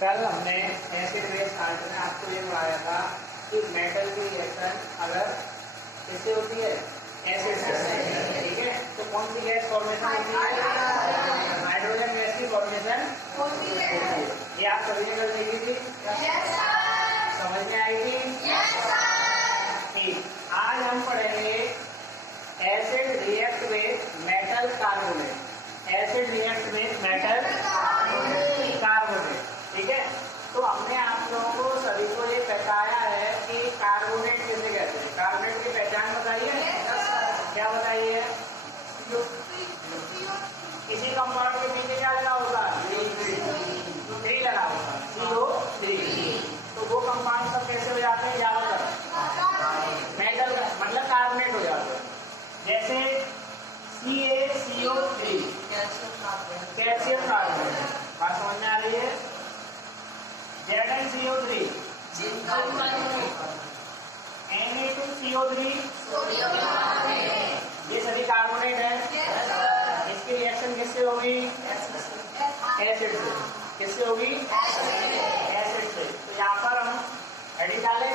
कल हमने acid base salt में आपको ये पढ़ाया था कि मेटल की रिएक्शन अगर किससे होती है, एसिड से, ठीक है। तो कौन सी गैस फॉर्मेशन होती है, हाइड्रोजन गैस की फॉर्मेशन होती है। ये आप सभी ने कल देखी थी, समझ में आई थी। ठीक, आज हम पढ़ेंगे acid react with metal carbonate. Acid react with metal carbonate, ठीक है। तो हमने आप लोगों को सभी को ये बताया है कि कार्बोनेट किसे कहते हैं। कार्बोनेट की पहचान बताइए, क्या बताइए। किसी कंपाउंड के पीछे क्या लगा होगा, थ्री लगा होगा, CO3। तो वो कंपाउंड सब कैसे हो जाते हैं, ज्यादातर मेटल मतलब कार्बोनेट हो जाते हैं। जैसे CaCO3 कैल्शियम कार्बोनेट, बात समझ में आ रही है। ZnCO3 Na2CO3 ये सभी कार्बोनेट हैं। इसकी रिएक्शन किससे होगी, एसिड से। किससे होगी, एसिड से। तो यहाँ पर हम एडिट डालें,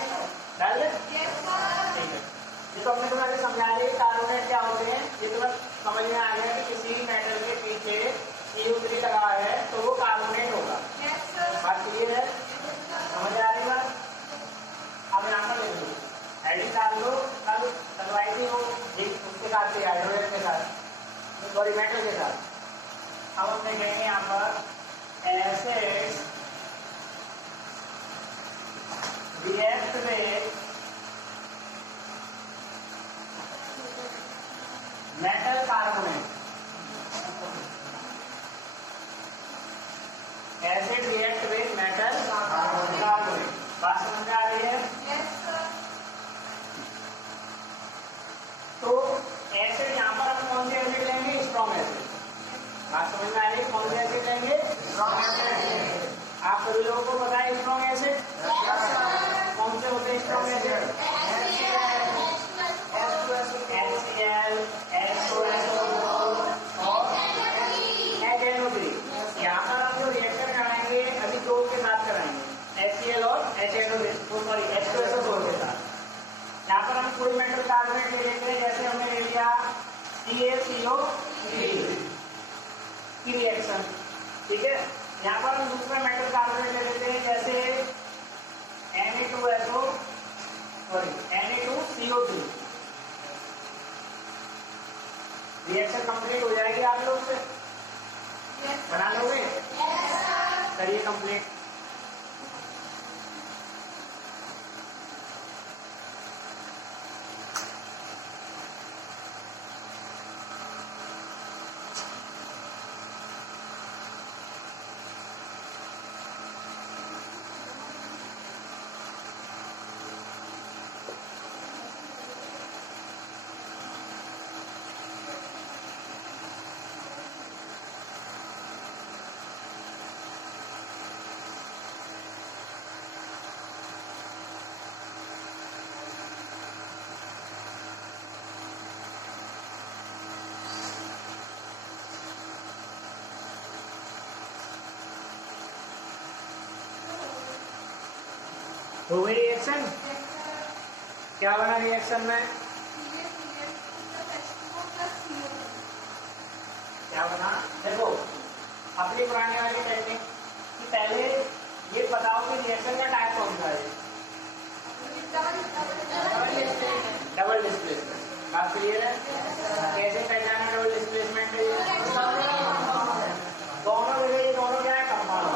डाल ठीक है। ये तो हमने तुम्हें समझा दिया कार्बोनेट क्या होते हैं। ये तुम्हें समझ में आ गया कि किसी मेटल के पीछे CO3 लगा है तो वो कार्बोनेट होगा। बात क्लियर है, समझ आ रही बात। अब यहाँ पर लिख लो, एडिट डाल दो। कल करवाई थी वो उसके साथ थी, हाइड्रोजन के साथ, सॉरी मेटल के साथ। अब हम देखेंगे यहाँ पर acids react with metal carbonate. Acid react with metal carbonate, बात समझ में आ रही है। तो एसिड यहाँ पर हम कौन से एसिड लेंगे, स्ट्रॉन्ग एसिड। बात समझ में आ रही है, कौन से एसिड लेंगे, स्ट्रॉन्ग एसिड। आप सभी लोगों को पता है स्ट्रॉन्ग एसिड कौन से होते हैं, स्ट्रॉन्ग एसिड HCl, H2SO4 और NO3। यहाँ पर हम जो रिएक्शन कराएंगे अभी दो के साथ कराएंगे, HCl और H2SO4 के साथ। यहाँ पर हम कोई मेटल कार्बोनेट ले लेते हैं, जैसे हमने ले लिया CaCO3 की रिएक्शन, ठीक है। यहाँ पर हम दूसरा मेटल कार्बोनेट ले लेते हैं, जैसे Na2CO3। रिएक्शन कंप्लीट हो जाएगी, आप लोग से बना लोगे, करिए कंप्लीट। हो गई रिएक्शन, क्या बना रिएक्शन में, क्या बना। देखो अपनी पुराने वाली टेक्निक कि पहले ये बताओ कि रिएक्शन का टाइप कौन सा है, डबल डिस्प्लेसमेंट। बात क्लियर है, कैसे पहचाना डबल डिस्प्लेसमेंट है, दोनों जगह ये दोनों क्या है, कंपाउंड।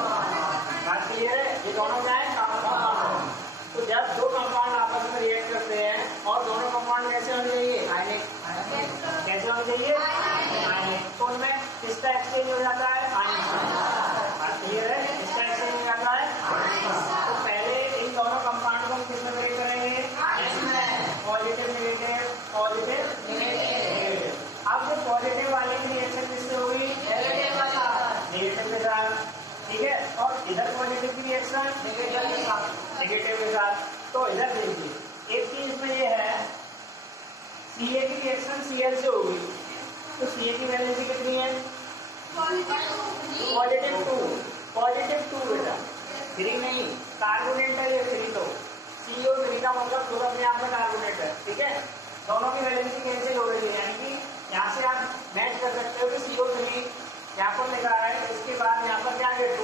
बात क्लियर है, ये दोनों क्या है, कंपाउंड। तो जब दो कंपाउंड आपस में रिएक्ट करते हैं और दोनों कंपाउंड कैसे होने चाहिए, आयनिक। कैसे होने चाहिए, आयनिक। तो उनमें किसका एक्सचेंज हो जाता है, आयनिक। बात क्लियर है, किसका एक्सचेंज हो जाता है, तो पहले इन दोनों कंपाउंड को हम किस में ब्रेक करेंगे, पॉजिटिव नेगेटिव, पॉजिटिव नेगेटिव। अब जो पॉजिटिव वाले की रिएक्शन किससे होगी, नेगेटिव के साथ, ठीक है। और इधर पॉजिटिव की रिएक्शन नेगेटिव के साथ। तो इधर देखिए एक चीज में ये है, Ca की रिएक्शन Cl से होगी, तो Ca की वैलेंसी कितनी है, पॉजिटिव 2 बेटा। 3 नहीं, कार्बोनेट है ये 3 तो CO3 का मतलब खुद अपने आप में कार्बोनेट है, ठीक है। दोनों की वैलेंसी कैंसिल हो रही है, यानी कि यहाँ से आप मैच कर सकते हो कि CO3 यहाँ पर लिखा है, इसके बाद यहाँ पर क्या है 2,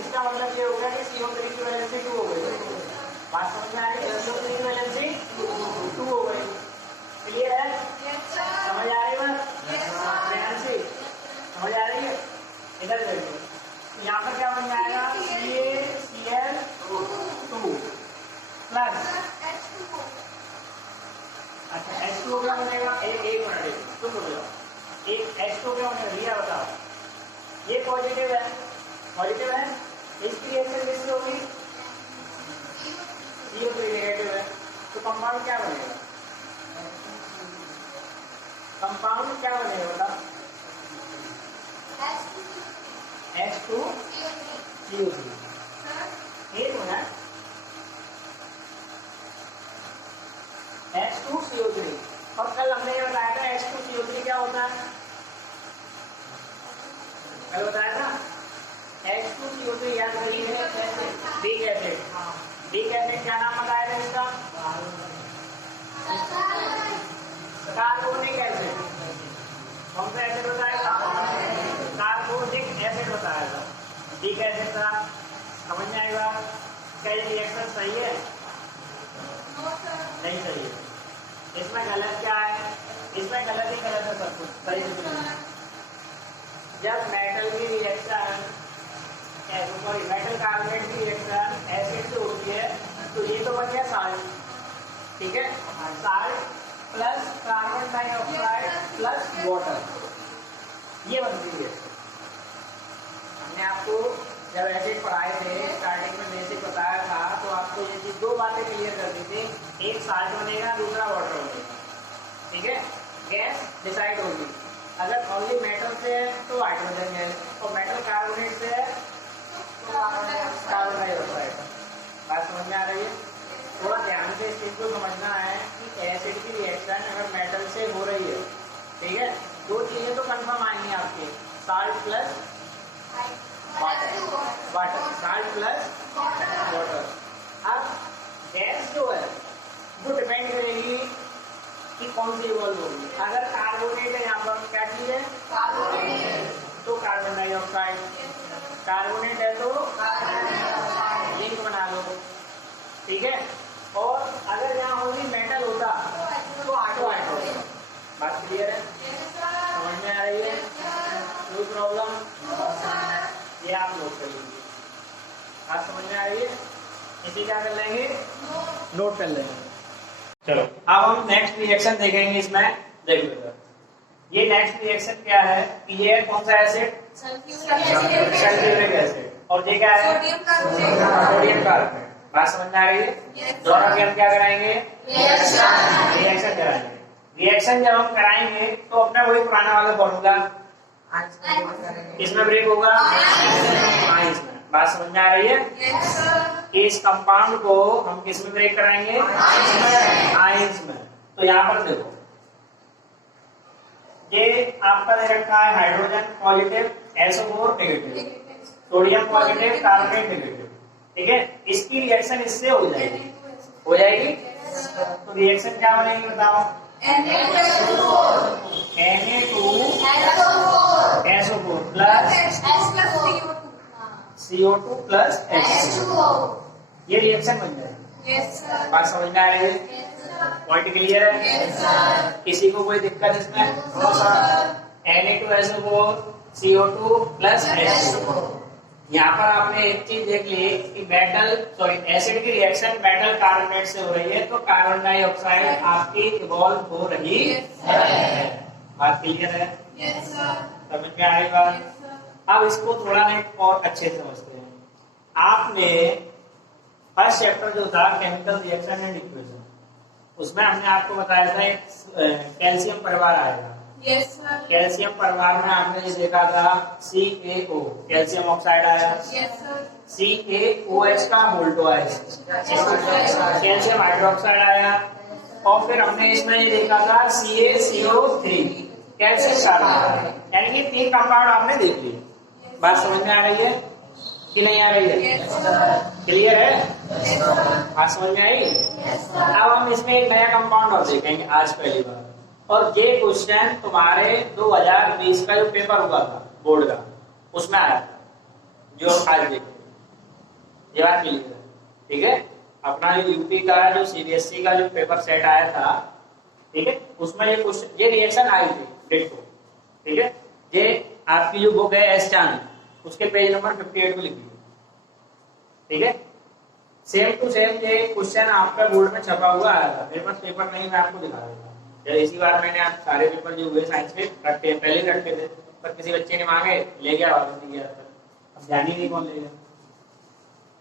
इसका मतलब ये हो गया कि CO3 की वैलेंसी 2 हो गई। बात समझ में आ रही है, CO3 की वैलेंसी 2 हो गई। क्लियर है? समझ आ रही है? वैलेंसी समझ आ रही है? इधर देखो, यहाँ पर क्या बन जाएगा CaCl2 प्लस, अच्छा H2O क्या बनेगा, एक मिनट तुम बोलो, एक H2O क्या बनेगा भैया बताओ। ये पॉजिटिव है, पॉजिटिव है, इसकी रिएक्शन किससे होगी, CO3 नेगेटिव है, तो कंपाउंड क्या बनेगा, कंपाउंड क्या बनेगा बताओ, H2CO3, ये तो है H2CO3। और कल हमने ये बताया था H2CO3 क्या होता है, कल बताया था H2CO3 याद करिए, बिग एसिड, बिग एसिड क्या नाम बताया था इसका, कार्बोनिक एसिड। कौन सा एसिड बताया था, कार्बोनिक एसिड बताया था, बिग एसिड था। समझ में आएगा, क्या ये रिएक्शन सही है, नहीं सही है, इसमें गलत क्या है, इसमें गलत ही गलत है सब कुछ, सही कुछ नहीं। जब मेटल की रिएक्शन, सॉरी मेटल कार्बोनेट की रिएक्शन एसिड से होती है तो ये तो बन गया साल्ट, ठीक है, salt plus carbon dioxide plus water, ये बनती है। हमने आपको जब एसिड पढ़ाए थे स्टार्टिंग में बेसिक बताया था, तो आपको ये चीज 2 बातें क्लियर कर दी थी, एक साल्ट बनेगा, दूसरा वाटर बनेगा, ठीक है। गैस डिसाइड होगी, अगर ओनली मेटल से है तो हाइड्रोजन गैस, और मेटल कार्बोनेट से है तो कार्बन डाइऑक्साइड। बात समझ में आ रही है? थोड़ा ध्यान से इस चीज को समझना है कि एसिड की रिएक्शन अगर मेटल से हो रही है, ठीक है, 2 चीजें तो कंफर्म आएंगी आपकी, salt plus water, salt plus water. अब गैस जो है वो डिपेंड करेगी कि कौन सी इवॉल्व होगी। अगर कार्बोनेट है, यहाँ पर क्या चीज है, कार्बोनेट, तो कार्बन डाइऑक्साइड, कार्बोनेट है तो लिंक बना लो, ठीक है। और अगर यहाँ ओनली मेटल होता तो हाइड्रोजन। बात क्लियर है, समझ में आ रही है, कोई प्रॉब्लम, ये आप नोट कर लीजिए। आप समझ में आ रही है, इसी क्या कर लेंगे, नोट कर लेंगे। चलो अब हम नेक्स्ट रिएक्शन देखेंगे। इसमें देखो ये नेक्स्ट रिएक्शन क्या है, ये कौन सा एसिड, सल्फ्यूरिक एसिड, और ये क्या है, सोडियम कार्बोनेट। बात समझ में आ रही है, दोनों के हम क्या कराएंगे, रिएक्शन कराएंगे। रिएक्शन जब हम कराएंगे तो अपना वही पुराना वाला फॉर्मूला, इसमें ब्रेक होगा आयंस में। बात समझ में आ रही है, इस कंपाउंड को हम किस में ब्रेक कराएंगे, आयंस में। तो यहाँ पर देखो, ये आपका दे रखा है hydrogen positive, SO4 negative, sodium positive, carbonate negative, ठीक है। इसकी रिएक्शन इससे हो जाएगी, हो जाएगी। तो रिएक्शन क्या बनेगी बताओ, Na2SO4 plus CO2 plus H2O, ये रिएक्शन बन जाएगी। बात समझ में आ रही है, पॉइंट क्लियर है, किसी को कोई दिक्कत इसमें, Na2SO4 CO2 प्लस H2O। यहाँ पर आपने एक चीज देख ली कि मेटल सॉरी एसिड की रिएक्शन मेटल कार्बोनेट से हो रही है, तो कार्बन डाइऑक्साइड आपकी इवॉल्व हो रही है। बात क्लियर है, समझ में आई बात। अब इसको थोड़ा और अच्छे से समझते हैं। आपने फर्स्ट चैप्टर जो था केमिकल रिएक्शन एंड इक्वेशन, उसमें हमने आपको बताया था एक कैल्शियम परिवार आएगा। Yes, sir. कैल्शियम परिवार में आपने ये देखा था CaO, कैल्शियम ऑक्साइड आया। Yes, sir. CaOH का बोल्टो आया, कैल्शियम हाइड्रोक्साइड आया। और फिर हमने इसमें ये देखा था CaCO3, कैल्शियम कार्बोनेट, यानी कि 3 कंपाउंड आपने देख लिए। बात समझ में आ रही है? कि नहीं आ रही है? क्लियर है? बात समझ में आई? अब हम इसमें एक नया कंपाउंड और देखेंगे आज पहली बार। और ये क्वेश्चन तुम्हारे 2020 का जो पेपर हुआ था बोर्ड का उसमें आया था, जो आज देखे ये बात क्लियर है। ठीक है, अपना जो यूपी का जो सीबीएसई का जो पेपर सेट आया था, ठीक है, उसमें ये क्वेश्चन ये रिएक्शन आई थी देखो। ठीक है, ये आपकी जो बुक है एस चांद उसके पेज नंबर 58 को लिखिए। ठीक है, सेम टू सेम ये क्वेश्चन आपका बोर्ड में छपा हुआ आया था। मेरे पास पेपर नहीं, मैं आपको दिखा देता। इसी बार मैंने आप सारे पेपर जो हुए साइंस के रखे पहले ही रखे थे, पर किसी बच्चे ने मांगे ले गया, वापस नहीं गया, अब ध्यान ही नहीं कौन ले गया।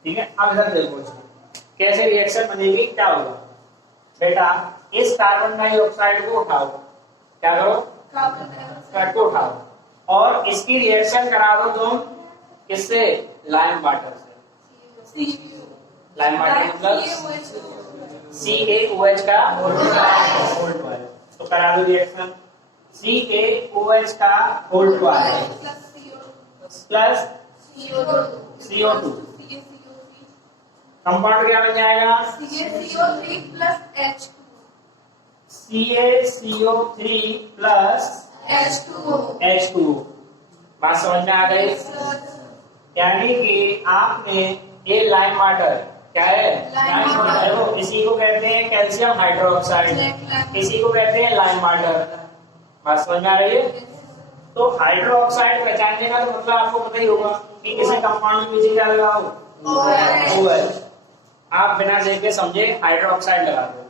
ठीक है, अब इधर देखो कैसे रिएक्शन बनेगी, क्या होगा बेटा। इस कार्बन डाइऑक्साइड को उठाओ, क्या करो, कार्बन को उठाओ और इसकी रिएक्शन करा दो तुम किससे, लाइम वाटर से। लाइम वाटर मतलब CaOH का तो करा दो रिएक्शन CaOH का होल्ड प्लस CO2 कंपाउंड क्या बन जाएगा, CaCO3 plus CaCO3 plus H2O। बात समझ में आ गई? यानी कि आपने ये लाइम वाटर क्या है, देखो इसी को कहते हैं कैल्शियम हाइड्रोक्साइड, इसी को कहते हैं लाइम वाटर। बात समझ में आ रही है? तो हाइड्रोक्साइड पहचानने का तो मतलब आपको पता ही होगा कि किसी कंपाउंड के पीछे क्या लगा हो, OH। आप बिना देखे समझे हाइड्रोक्साइड लगा दो।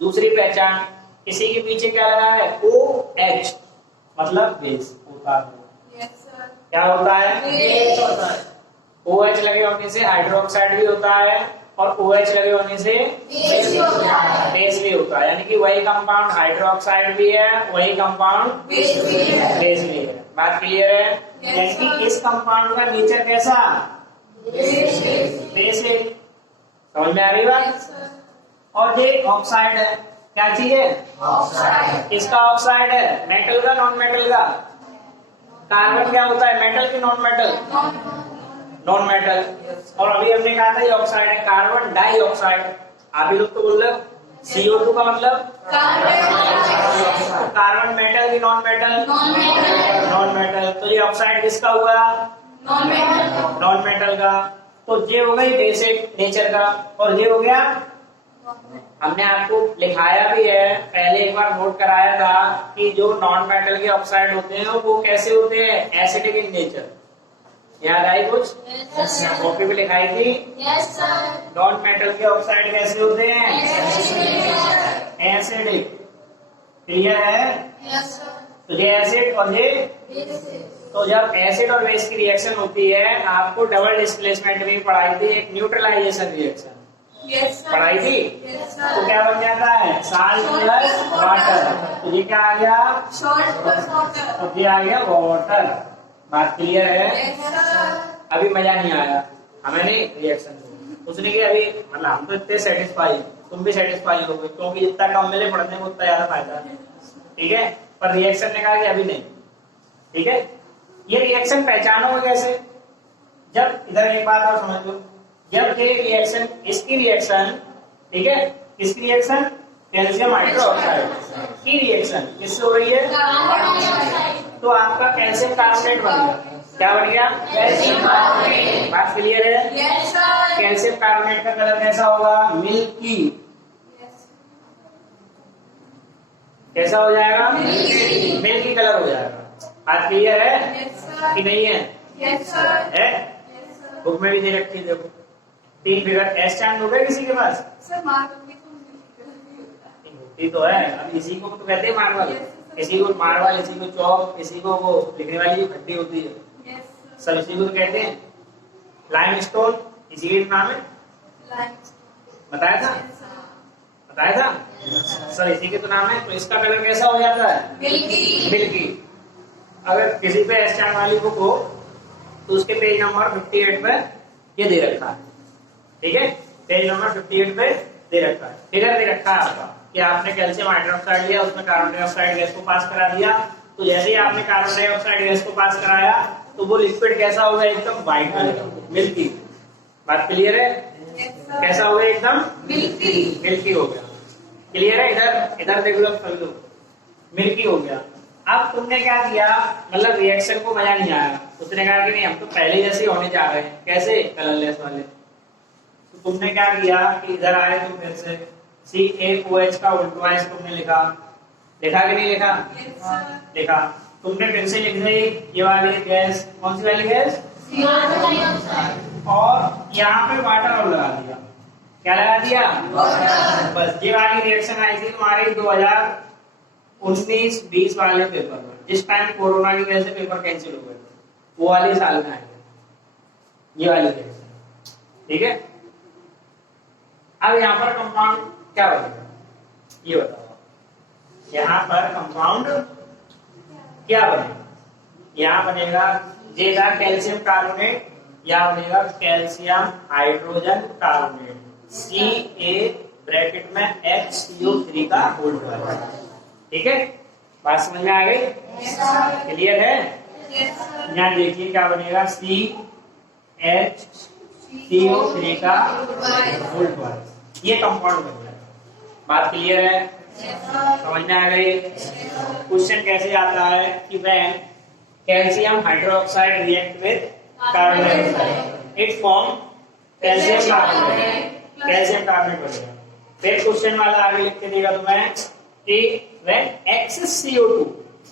दूसरी पहचान, किसी के पीछे क्या लगा है, OH मतलब बेस होता है। क्या होता है, बेस होता है। OH लगे होने से हाइड्रोक्साइड भी होता है और OH लगे होने से बेस भी होता है। यानी कि वही कंपाउंड हाइड्रोक्साइड भी है, वही कंपाउंड बेस भी है। बात क्लियर है? यानी कि इस कंपाउंड का नेचर कैसा, बेस है। समझ में आ रही बात? और ये ऑक्साइड है, क्या चीज है, ऑक्साइड। इसका ऑक्साइड है, मेटल का नॉन मेटल का। कार्बन क्या होता है, मेटल की नॉन मेटल, नॉन मेटल। और अभी हमने कहा था ये ऑक्साइड है, कार्बन डाइऑक्साइड। आप ही लोग तो बोल रहे हो CO2 का मतलब कार्बन मेटल की नॉन मेटल, नॉन मेटल। तो ये ऑक्साइड किसका हुआ, नॉन मेटल का। तो ये हो गई बेसिक नेचर का। और ये हो गया, हमने आपको लिखाया भी है, पहले एक बार नोट कराया था कि जो नॉन मेटल के ऑक्साइड होते हैं वो कैसे होते हैं, एसिडिक इन नेचर। याद आई कुछ? कॉपी पे लिखाई थी। नॉन मेटल के ऑक्साइड कैसे होते हैं, एसिडिक। क्लियर है? तो ये एसिड और ये, तो जब एसिड और बेस की रिएक्शन होती है, आपको डबल डिस्प्लेसमेंट भी पढ़ाई थी, एक न्यूट्रलाइजेशन रिएक्शन पढ़ाई थी। तो क्या बन जाता है, साल्ट प्लस वाटर। तो ये क्या आ गया, सॉल्ट प्लस वाटर। तो ये आ गया वाटर। बात क्लियर है? अभी मजा नहीं आया हमें नहीं रिएक्शन उसने की अभी, मतलब हम तो इतने सेटिस्फाई, तुम भी सेटिस्फाई हो गए, क्योंकि जितना कम मिले पढ़ने में उतना ज्यादा फायदा है। ठीक है, पर रिएक्शन ने कहा कि अभी नहीं। ठीक है, ये रिएक्शन पहचानोगे कैसे, जब इधर एक बात और समझ लो, जब ये रिएक्शन, इसकी रिएक्शन, ठीक है, किसकी रिएक्शन, कैल्शियम हाइड्रोक्साइड की रिएक्शन किससे हो रही है, तो आपका कैल्शियम कार्बोनेट बन गया। क्या बन गया, कैल्शियम कार्बोनेट। बात क्लियर है? कैल्शियम कार्बोनेट का कलर कैसा होगा, मिल्की। कैसा हो जाएगा, मिल्की कलर हो जाएगा। बात क्लियर है कि नहीं है? है, बुक में भी दे रखी, देखो 3 फिगर। एस स्टैंड हो गया किसी के पास? होती तो है, अब इसी को तो कहते हैं मार्बल, इसी को मार्बल, इसी को चौक, इसी को वो लिखने वाली खट्टी होती है, सब इसी को तो कहते हैं। लाइम स्टोन इसीलिए नाम है, बताया था, बताया था सर, इसी के तो नाम है। तो इसका कलर कैसा हो जाता है, मिल्की। अगर किसी पे एस स्टैंड वाली बुक हो तो उसके पेज नंबर 58 पे ये दे रखा है। ठीक है, पेज नंबर 58 पे दे रखा है, फिगर दे रखा है आपका कि आपने कैल्शियम हाइड्रोक्साइड लिया, उसमें कार्बन डाइऑक्साइड गैस को पास करा दिया। तो जैसे ही आपने कार्बन डाइऑक्साइड गैस को पास कराया, तो वो लिक्विड कैसा होगा, एकदम व्हाइट बनेगा, मिल्की। बात क्लियर है? कैसा हो गया, एकदम मिल्की हो गया। क्लियर है? इधर इधर देखो, अब कर लो, मिल्की हो गया। अब तुमने क्या किया, मतलब रिएक्शन को मजा नहीं आया, उसने कहा कि नहीं हम तो पहले जैसे होने जा रहे हैं, कैसे, कलरलेस वाले। तो तुमने क्या किया कि इधर आए तो फिर से CaOH का उल्टा तुमने लिखा कि नहीं लिखा? लिखा। तुमने फिर से लिख दी ये वाली गैस, कौन सी वाली गैस, और यहाँ पे वाटर और लगा दिया। क्या लगा दिया? बस ये वाली रिएक्शन आई थी तुम्हारी 2019-20 वाले पेपर में, जिस टाइम कोरोना की वजह से पेपर कैंसिल हो गए, वो वाली साल में आई ये वाली रिएक्शन। ठीक है, अब यहाँ पर कंपाउंड क्या बनेगा ये बताओ। यहाँ पर कंपाउंड क्या बनेगा? यहाँ बनेगा जेगा कैल्शियम कार्बोनेट, यहाँ बनेगा calcium hydrogen carbonate, Ca bracket में HCO3 का होल ट्वाइस। ठीक है, बात समझ में आ गई? क्लियर है? यहाँ देखिए क्या बनेगा, CHCO3 का होल ट्वाइस, ये कंपाउंड बन जाएगा। बात क्लियर है? समझ में आ गई? क्वेश्चन कैसे आता है कि when calcium hydroxide react with carbon dioxide it form calcium carbonate, calcium carbonate बनेगा। फिर क्वेश्चन वाला आगे लिख के देगा तुम्हें कि व्हेन एक्सेस CO2,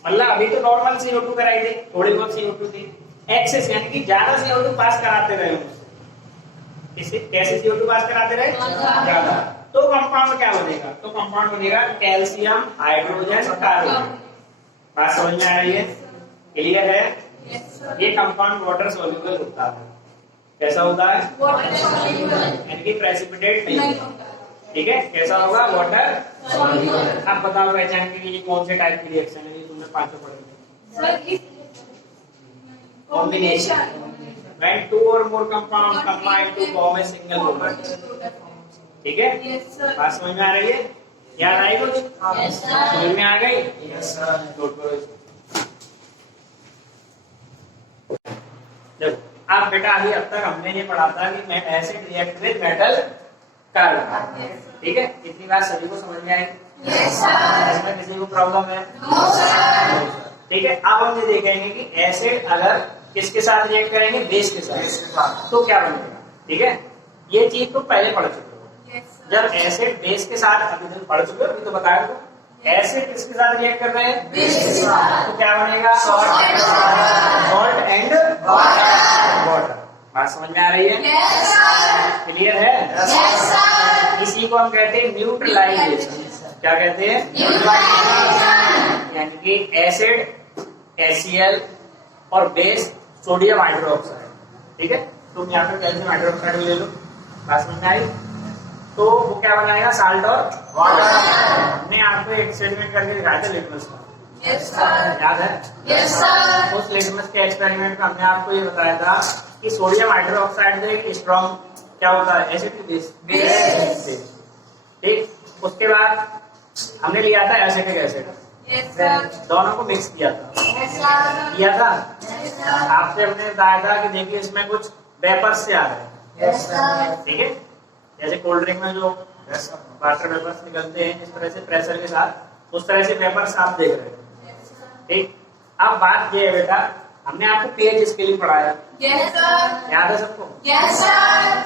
मतलब अभी तो नॉर्मल CO2 कराई थी, थोड़ी बहुत CO2 थी, एक्सेस यानी कि ज्यादा CO2 पास कराते रहे, इसे कैसे CO2 पास कराते रहे, ज्यादा, तो कंपाउंड क्या बनेगा? तो कंपाउंड बनेगा कैल्शियम हाइड्रोजन कार्बोनेट। बात समझ में आ रही है? क्लियर है? ये कंपाउंड वाटर सॉल्युबल होता है। कैसा होता है? यानी कि प्रेसिपिटेट नहीं होता। ठीक है, कैसा होगा? Water soluble. अब बताओ पहचान के लिए कौन से टाइप की रिएक्शन है, ये तुमने पांचों पढ़ी। Combination, when two or more compounds combine to form a single product। ठीक है, बात समझ में आ रही है? याद आई कुछ? समझ में आ गई? देखो अब बेटा, अभी अब तक हमने ये पढ़ा था कि acid react with metal carbon. ठीक है, इतनी बात सभी को समझ में आई? इसमें किसी को प्रॉब्लम है? ठीक है, अब हम ये देखेंगे कि एसिड अगर किसके साथ रिएक्ट करेंगे, बेस के साथ, तो क्या बनेगा। ठीक है, ये चीज तो पहले पढ़ चुके हो। जब एसिड बेस के साथ, अभी तक पढ़ चुके हो, अभी तो बताया तो, एसिड किसके साथ रिएक्ट कर रहे हैं, बेस के साथ, तो क्या बनेगा, सॉल्ट एंड वाटर। बात समझ में आ रही है? क्लियर है? इसी को हम कहते हैं न्यूट्रलाइजेशन। क्या कहते हैं? यानी कि एसिड HCl और बेस सोडियम हाइड्रोक्साइड। ठीक है, तुम यहाँ पे कैल्शियम हाइड्रोक्साइड ले लो। बात समझ में आई? तो वो क्या बनाएगा, साल्ट और वाटर। हमने आपको एक एक्सपेरिमेंट करके दिखाया था लिटमस का, याद है? उस लिटमस के एक्सपेरिमेंट में हमने आपको ये बताया था कि सोडियम हाइड्रोक्साइड से एक स्ट्रॉन्ग क्या होता है, एसिड बेस। ठीक, उसके बाद हमने लिया था एसिटिक एसिड, दोनों को मिक्स किया था। आपसे हमने बताया था कि देखिए इसमें कुछ वेपर्स से आ रहे हैं। ठीक है, जैसे कोल्ड ड्रिंक में जो वाटर वेपर्स निकलते हैं इस तरह से प्रेशर के साथ, उस तरह से वेपर्स आप देख रहे हैं। ठीक, अब बात ये है बेटा, हमने आपको pH स्केल पढ़ाया, याद है सबको?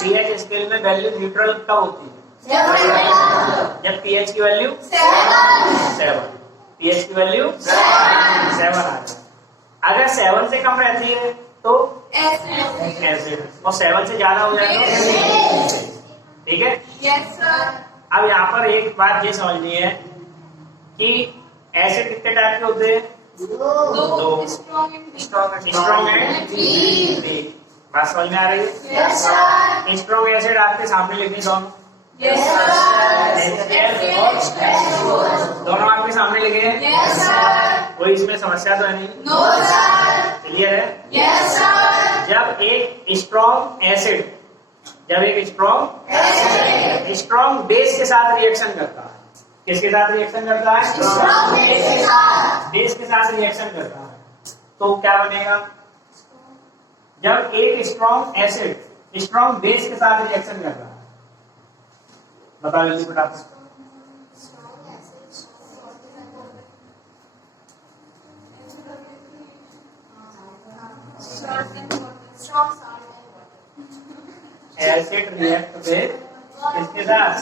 pH स्केल में वैल्यू न्यूट्रल कब होती है, जब pH की वैल्यू 7, pH की वैल्यू 7 आ जाए। अगर 7 से कम रहती है तो एसिड, और 7 से ज्यादा हो जाए तो, ठीक है? अब यहाँ पर एक बात ये समझनी है कि एसिड कितने टाइप के होते हैं, दो, स्ट्रॉन्ग एंड वीक। बात समझ में आ रही है? स्ट्रॉन्ग एसिड आपके सामने लिखनी दोनों, दोनों आपके सामने लिखे हैं, कोई इसमें समस्या तो है नहीं? क्लियर है? जब एक स्ट्रॉन्ग एसिड, जब एक स्ट्रॉन्ग बेस के साथ रिएक्शन करता है, किसके साथ रिएक्शन करता है, बेस के साथ रिएक्शन करता है, तो क्या बनेगा, जब एक स्ट्रॉन्ग एसिड स्ट्रॉन्ग बेस के साथ रिएक्शन कर रहा है। बताओ जल्दी बेटा। एसिड रिएक्ट विद किसके साथ?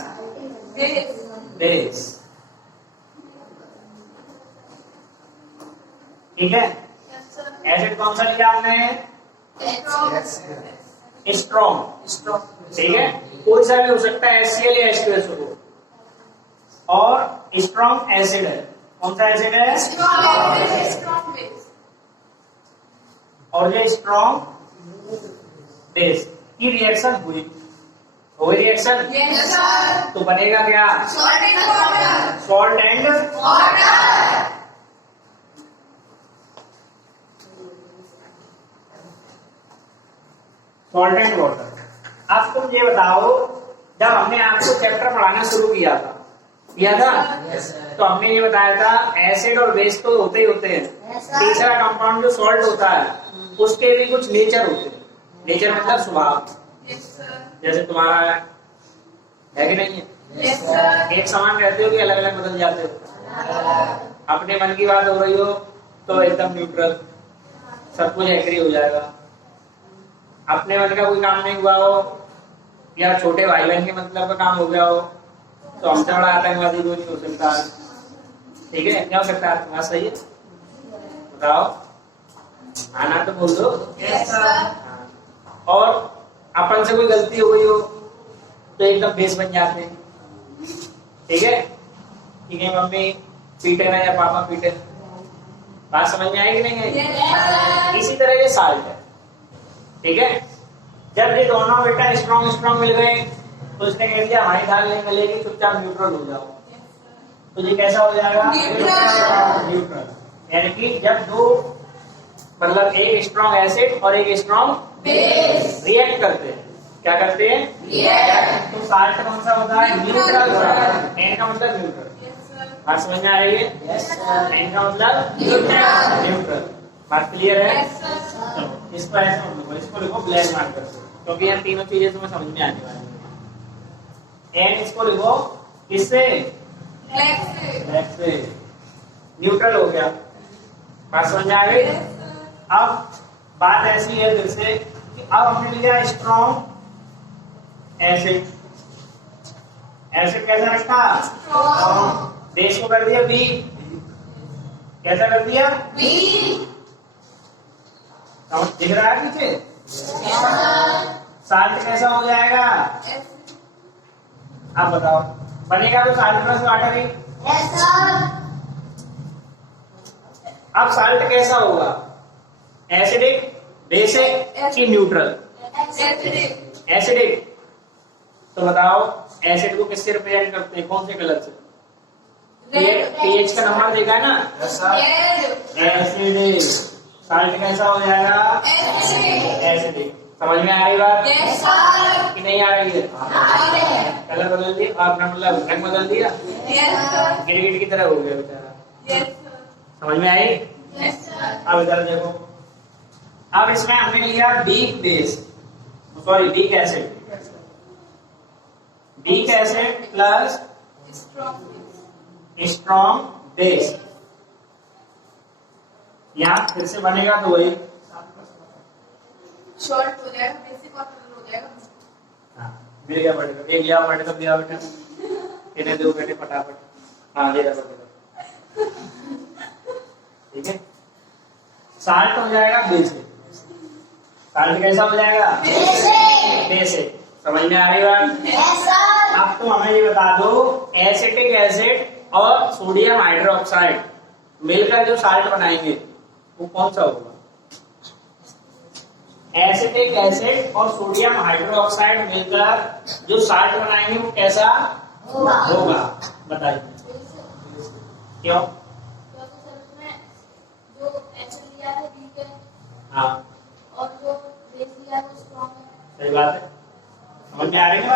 बेस। ठीक है, एसिड कौन सा लिया आपने? स्ट्रॉन्ग। ठीक है, कोई सा भी हो सकता है, HCl या H2SO। और स्ट्रॉन्ग एसिड है, कौन सा एसिड है? और ये स्ट्रॉन्ग बेस की रिएक्शन हुई, हो रिएक्शन तो बनेगा क्या? Salt and salt and water. अब तुम ये बताओ, जब हमने आपको चैप्टर पढ़ाना शुरू किया था तो हमने ये बताया था एसिड और बेस तो होते ही होते हैं, तीसरा कंपाउंड जो सॉल्ट होता है उसके भी कुछ नेचर होते हैं। नेचर मतलब स्वभाव, जैसे तुम्हारा है कि नहीं है? एक समान रहते हो कि अलग अलग बदल जाते हो? अपने मन की बात हो रही हो तो एकदम न्यूट्रल, सब कुछ एग्री हो जाएगा। अपने मन का कोई काम नहीं हुआ हो या छोटे भाई बहन के मतलब का काम हो गया हो तो हमसे बड़ा आतंकवादी कोई नहीं हो सकता। ठीक है, क्या हो सकता है? तुम्हारा सही है, बताओ। आना तो बोल दो। और अपन से कोई गलती हो गई हो तो एकदम बेस बन जाते हैं। ठीक है, ठीक है, मम्मी पीटे ना या पापा पीटे, बात समझ में आएगी नहीं है? इसी तरह ये साल्ट है। ठीक है, जब ये दोनों बेटा स्ट्रॉन्ग स्ट्रॉन्ग मिल गए तो इसने कह दिया हमारी दाल नहीं गलेगी, चुपचाप न्यूट्रल हो जाओ। तो ये कैसा हो जाएगा? न्यूट्रल। यानी कि जब दो मतलब एक स्ट्रॉन्ग एसिड और एक स्ट्रॉन्ग बेस रिएक्ट करते हैं, क्या करते हैं? रिएक्ट। तो साल्ट कौन सा होता है? न्यूट्रल होता है। एन का मतलब न्यूट्रल। बात समझ में आ रही है? एन का मतलब न्यूट्रल। बात क्लियर है? चलो इसको ऐसे मत लिखो, इसको लिखो ब्लैक मार्क कर, क्योंकि यहाँ तीनों चीजें तुम्हें समझ में आने वाली है। एन इसको लिखो किससे? ब्लैक से। न्यूट्रल हो गया। बात समझ में आ गई? अब बात ऐसी है फिर से कि अब हमने लिया स्ट्रॉन्ग एसिड। एसिड कैसा रखा? बेस को कर दिया बी। कैसा कर दिया? बी। दिख रहा है पीछे? साल्ट कैसा हो जाएगा? आप बताओ, बनेगा तो साल्ट प्लस वाटर ही। अब साल्ट कैसा होगा? एसिडिक, बेसिक कि न्यूट्रल? एसिडिक। तो बताओ एसिड को किससे रिप्रेजेंट करते हैं, कौन से कलर से? पीएच का नंबर देखा है ना? एसिडिक। साल्ट कैसा हो जाएगा? एसिडिक। समझ में आ रही बात कि नहीं आ रही है? कलर बदल दिया, अपना मतलब रंग बदल दिया, गिरगिट की तरह हो गया बेचारा। समझ में आई? अब इधर देखो, अब इसमें हमने लिया weak base, sorry weak acid. Weak acid plus strong base, यहाँ फिर से बनेगा तो वही शॉर्ट हो जाएगा, बेसिक और सरल हो जाएगा। हाँ, मिल गया बेटा, एक लिया बेटा, तब लिया बेटा, इन्हें दो बेटे फटाफट। हाँ दे रहा बेटा। ठीक है, साल्ट हो जाएगा बेसिक। साल्ट कैसा हो जाएगा? बेसिक। समझ में आ रही बात? अब तो हमें ये बता दो, एसिटिक एसिड और सोडियम हाइड्रोक्साइड मिलकर जो साल्ट बनाएंगे वो कौन सा होगा? एसिटिक एसिड और सोडियम हाइड्रोक्साइड मिलकर जो साल्ट बनाएंगे वो कैसा होगा? बताइए क्यों? जो एसिड लिया है वीक है, हाँ, और जो बेस लिया है वो स्ट्रॉन्ग है। सही बात है। समझ में आ रही है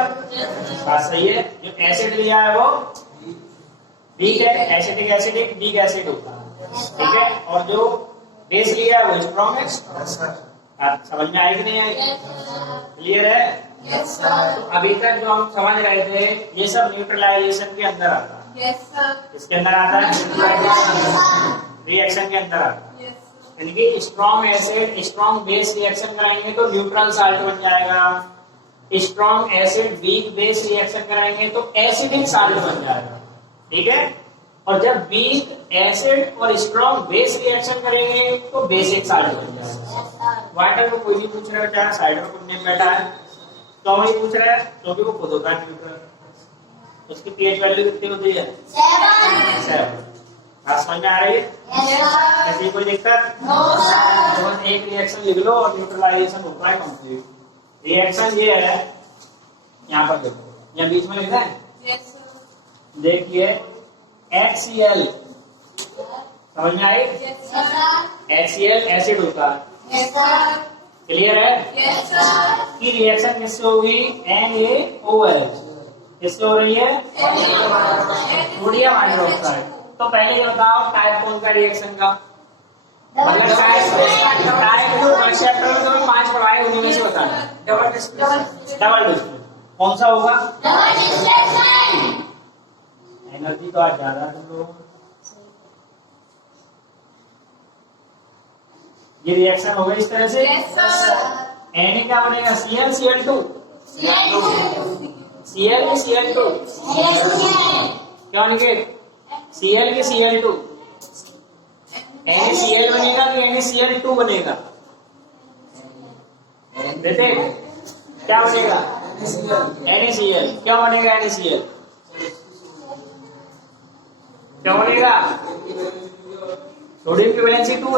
बात सही है। जो एसिड लिया है वो वीक है, एसिटिक एसिडिक वीक एसिड होता है। ठीक है, और जो बेस लिया है वो स्ट्रॉन्ग है। समझ में आई कि नहीं आई? Yes, sir. क्लियर है? Yes, sir. तो अभी तक जो हम समझ रहे थे ये सब न्यूट्रलाइजेशन के अंदर आता है। Yes, sir. इसके अंदर आता है न्यूट्रलाइजेशन, रिएक्शन के अंदर आता है। Yes, sir. यानी कि strong acid strong base reaction कराएंगे तो न्यूट्रल साल्ट बन जाएगा। Strong acid weak base reaction कराएंगे तो एसिडिक साल्ट बन जाएगा। ठीक है? और जब वीक एसिड और स्ट्रॉन्ग बेस रिएक्शन करेंगे तो बेसिक साल्ट बन जाएगा। वाटर को कोई नहीं पूछ रहा बेटा, साइड में कुछ नहीं बैठा है, तो वही पूछ रहा है क्योंकि वो खुद होता है न्यूट्रल। उसकी पीएच वैल्यू कितनी होती है? 7। बात समझ में आ रही है? ऐसी कोई दिक्कत? तो बस एक रिएक्शन लिख लो और न्यूट्रलाइजेशन होता है कंप्लीट। रिएक्शन ये है, यहाँ पर देखो, यहाँ बीच में लिखा है, Yes, sir. देखिए HCl, समझ में आई? Yes, sir. HCl एसिड होता है। Yes, sir. क्लियर है? Yes, sir. की रिएक्शन किससे होगी? NaOH। किससे हो रही है? Sodium hydroxide. तो पहले ये बताओ टाइप कौन सा रिएक्शन का? मतलब टाइप जो फर्स्ट चैप्टर में तुम्हें 5 पढ़ाए उन्हीं में से बताना। डबल डिस्प्लेसमेंट कौन सा होगा? एनर्जी तो आज ज्यादा तुम लोगों में। ये रिएक्शन होगा इस तरह से। Yes, sir. Na क्या बनेगा? ClCl2। Cl की Cl2 क्या बनेगा? Cl की Cl2। NaCl बनेगा कि NaCl2 बनेगा? बेटे क्या बनेगा? NaCl। क्या बनेगा NaCl? क्या बनेगा? सोडियम की वैलेंसी 2